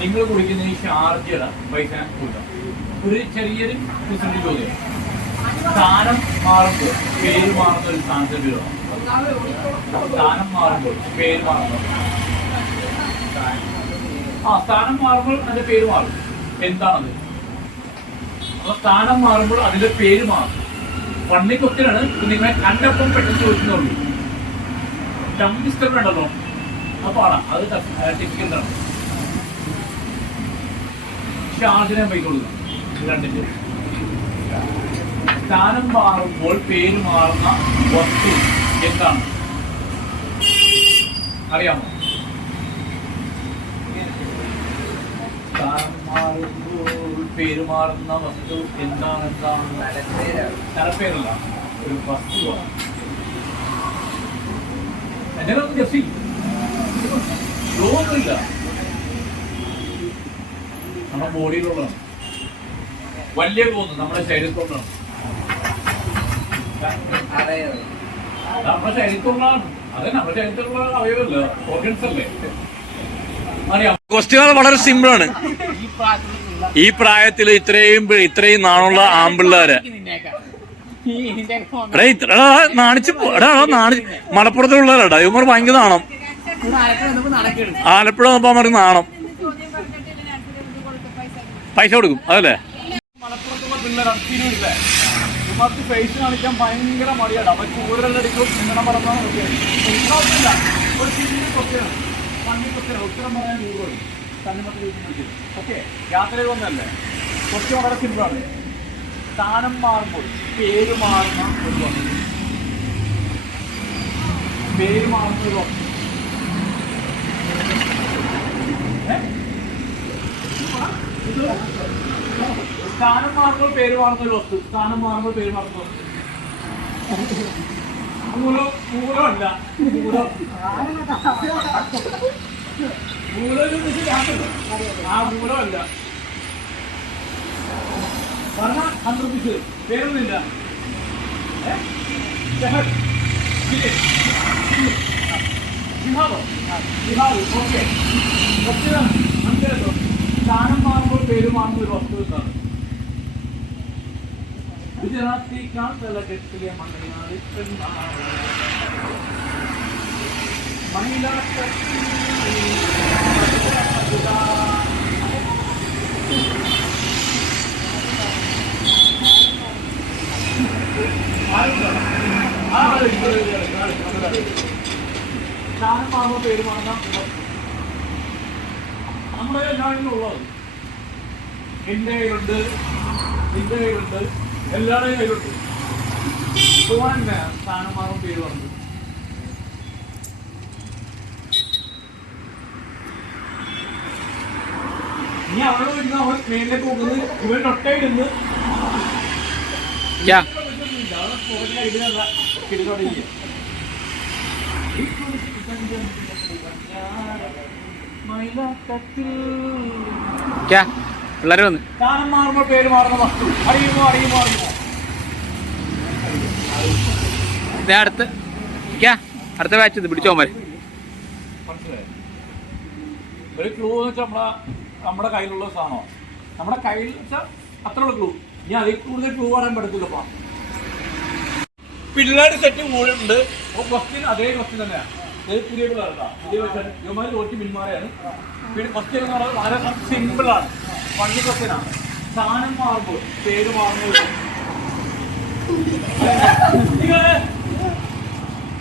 നിങ്ങൾ കുടിക്കുന്ന ഈ ഷാർജയുടെ പൈസ കൂട്ടാം ഒരു ചെറിയൊരു കുസൃതി ചോദ്യം. സ്ഥാനം മാറുമ്പോൾ പേര് മാറുന്ന ഒരു സ്ഥാനത്തെ പേര് സ്ഥാനം മാറുമ്പോൾ പേര് മാറുമ്പോൾ ആ സ്ഥാനം മാറുമ്പോൾ അതിന്റെ പേര് മാറും. എന്താണത്? അപ്പൊ സ്ഥാനം മാറുമ്പോൾ അതിന്റെ പേര് മാറും. പണ്ണി കൊത്തിനാണ് നിങ്ങളെ കണ്ടപ്പം പെട്ടെന്ന് ചോദിക്കുന്നുള്ളൂ ടം ഡിസ്റ്റർബ് ഉണ്ടല്ലോ. അപ്പൊ ആണ് അത് ടിപ്പിക്കലാണ് ഷാർജിനെ പോയിക്കൊള്ളുക രണ്ടിന്റെ സ്ഥാനം മാറുമ്പോൾ പേര് മാറുന്ന വസ്തു എന്താണ്? അറിയാമോ? സ്ഥാനം മാറുമ്പോൾ പേര് മാറുന്ന വസ്തു എന്താണ്? എന്താണ് സ്ഥലപ്പേരല്ല ഒരു വസ്തുവാണ് ഒന്ന് ജസ്റ്റ് ഒന്നുമില്ല. നമ്മുടെ ബോഡിയിലുള്ളതാണ് വലിയ പോകുന്നു നമ്മുടെ ശരീരത്തോണ്ടാണ് നമ്മുടെ ശരീരത്തോണ്ടാണ് അതെ നമ്മുടെ ശരീരത്തിലുള്ള അവയവല്ല? ഓർഗൻസ് അല്ലേ? ക്വസ്റ്റ്യൻ വളരെ സിമ്പിൾ ആണ്. ഈ പ്രായത്തിൽ ഇത്രയും ഇത്രയും നാണുള്ള ആമ്പിള്ളേര്. എടാ, നാണിച്ച് എടാ എടാ, നാണി മലപ്പുറത്തുള്ളവരടാ ഇവർ ഭയങ്കര നാണം. ആലപ്പുഴ നോക്കാൻ പറയും നാണം. പൈസ കൊടുക്കും അതല്ലേ? മലപ്പുറത്തുള്ള ഫേസ് ഭയങ്കര ഒരു സിമ്പിളാണ് സ്ഥാനം മാറുമ്പോൾ പേര് മാറുന്ന ഒരു പേര് മാറുന്ന ഒരു ഏ? ഇത് സ്ഥാനം മാറുമ്പോൾ പേര് മാറുന്ന ഒരു വസ്തു. സ്ഥാനം മാറുമ്പോൾ പേര് മാറുന്ന വസ്തു. മൂലം മൂലമല്ല? സ്ഥാനം മാറുമ്പോൾ പേര് മാറുന്ന ഒരു വസ്തു എന്താണ് ഗുജറാത്തിക്കാൾ കാന്തലഘട്ടിലെ മലയാളി പെണ്ണാണ് സ്ഥാനം മാറുമ്പോൾ പേര് നമ്മുടെ എല്ലാവരിലുള്ളത് എന്റെ കയ്യിലുണ്ട് നിന്റെ കയ്യിലുണ്ട് എല്ലാവരുടെയും കയ്യിലുണ്ട് സുവാന്റെ സ്ഥാനം മാറും പേര് പറഞ്ഞു നീ അവിടെ വരുന്ന അവൻ മേലിലേക്ക് പോകുന്നത് ഇവൻ ഒട്ടയിടുന്ന് യാ ക്യാ പിള്ളേര് വന്ന്. സ്ഥാനം മാറുമ്പോൾ പേര് മാറുന്ന വസ്തു. അറിയുമോ അറിയുമോ അറിയുമോ അടുത്ത്. അടുത്ത ബാച്ച് ഇത് പിടിച്ചോ മനസ്സിലായോ. ഒരു ക്ലൂ എന്ന് വെച്ചാൽ നമ്മളെ നമ്മുടെ കയ്യിലുള്ള സാധനമാണ് നമ്മുടെ കയ്യിൽ വെച്ചാൽ അത്രയുള്ള ക്ലൂ ഇനി അതിൽ കൂടുതൽ ക്ലൂ പറയാൻ പറ്റത്തില്ലപ്പാ പിള്ളേർ സെറ്റ് കൂടുണ്ട് ക്വസ്റ്റ്യൻ അതേ ക്വസ്റ്റ്യൻ തന്നെയാണ് ഏത് പിള്ളേർക്കാ. പുതിയ വെച്ചാൽ ഇവന്മാർ തോറ്റി പിന്മാറിയാണ്. പിന്നെ ക്വസ്റ്റ്യൻ എന്ന് പറയുന്നത് വളരെ സിമ്പിൾ പണ്ട് ക്വസ്റ്റ്യൻ സ്ഥാനം മാറുമ്പോൾ പേര്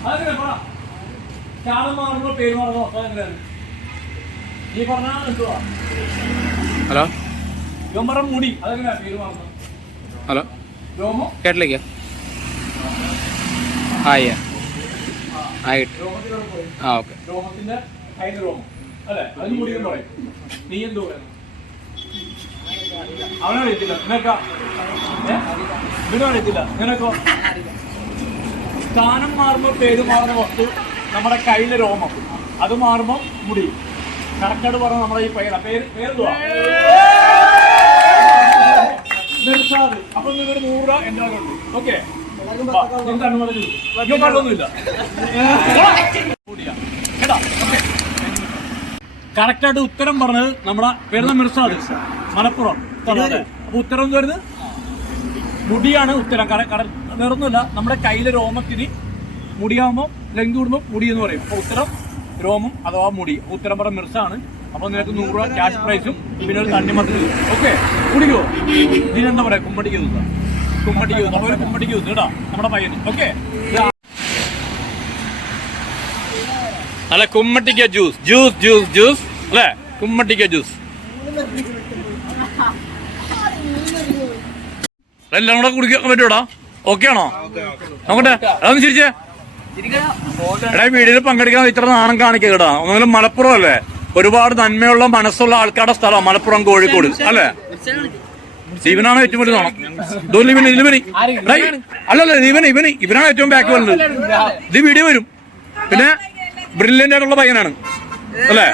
അതെങ്ങനെ പറ? സ്ഥാനം മാറുമ്പോൾ പേര് മാറുമ്പോൾ എങ്ങനെയാണ്? നീ പറഞ്ഞാൽ എന്തുവാ? ഹലോ? പറഞ്ഞ മുടി അതെങ്ങനെയാ പേര് മാറുന്നത് ഹലോ? രോമോ കേട്ടില്ലേ? ആ യാ ആ ഓക്കെ. രോമത്തിന്റെ കൈന് രോമം. അല്ലെ? അതിന് മുടി എന്ന് പറയും. നീ എന്തോ പറയുന്നു നിനക്കാ? നിനക്കോ? സ്ഥാനം മാറുമ്പോൾ പേര് മാറുന്ന വസ്തു നമ്മുടെ കയ്യിലെ രോമം. അത് മാറുമ്പോൾ മുടി. കറക്റ്റായിട്ട് പറഞ്ഞ നമ്മുടെ ഈ പേര് പേര് പേരെന്തുവാ? നിർത്താതെ അപ്പൊ നിങ്ങൾ നൂറ് രൂപ എന്റെ ഉണ്ട് ഓക്കെ. ഒന്നുമില്ല കേട്ടാ? ഓക്കെ. കറക്റ്റ് ഉത്തരം പറഞ്ഞത് നമ്മുടെ പേരുന്ന മിർസാദ്. മലപ്പുറം? അപ്പൊ ഉത്തരം എന്ന് വരുന്നത് മുടിയാണ് ഉത്തരം. കട കറ- വേറൊന്നുമില്ല നമ്മുടെ കയ്യിലെ രോമത്തിന് മുടിയാകുമ്പോൾ ലെങ്ക് കൂടുമ്പോൾ മുടി എന്ന് പറയും. അപ്പൊ ഉത്തരം രോമം അഥവാ മുടി. ഉത്തരം പറഞ്ഞ മിർസാണ്. അപ്പൊ നിനക്ക് നൂറ് രൂപ ക്യാഷ് പ്രൈസും പിന്നെ ഒരു തണ്ണിമത്തിൽ ഓക്കെ കുടിക്കോ. ഇതിനെന്താ പറയാ? കുമ്മടിക്ക് ദിവസം കുമ്മടിക്ക് ദിവസം അപ്പൊ ഒരു കുമ്മടിക്ക് ദിവസം കേട്ടോ നമ്മുടെ പയ്യന്. ഓക്കെ. അല്ല കുമ്മട്ടിക്ക ജ്യൂസ്. Juice juice juice. അല്ലേ? കുമ്മട്ടിക്ക ജ്യൂസ്. എല്ലാം കൂടെ കുടിക്കാൻ പറ്റൂടാ ഓക്കെ ആണോ? നോക്കട്ടെ അതൊന്ന് ചിരിച്ചേ. എടാ വീടിന് പങ്കെടുക്കാൻ ഇത്ര നാണം കാണിക്കുക കേടാ ഒന്നുമില്ല മലപ്പുറം അല്ലേ? ഒരുപാട് നന്മയുള്ള മനസ്സുള്ള ആൾക്കാരുടെ സ്ഥലം മലപ്പുറം കോഴിക്കോട്. അല്ലേ? ഇവനാണ് ഏറ്റവും വലിയ നാണം. ഇവന് അല്ലല്ല ഇവന് ഇവന്. ഇവനാണ് ഏറ്റവും ബാക്ക് വരുന്നത് ഇത് വീഡിയോ വരും. പിന്നെ ബ്രില്യന്റ് ആയിട്ടുള്ള പയ്യനാണ്. അല്ലേ?